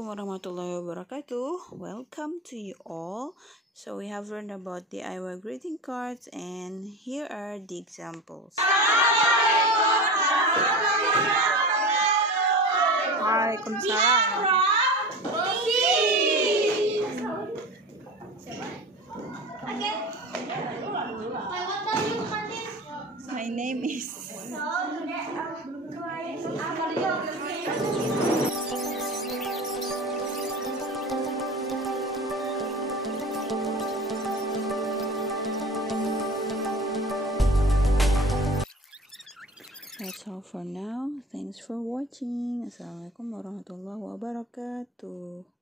Assalamualaikum warahmatullahi wabarakatuh. Welcome to you all. So we have learned about DIY greeting cards, and here are the examples. Waalaikumsalam. My name is That's all for now. Thanks for watching. Assalamualaikum warahmatullahi wabarakatuh.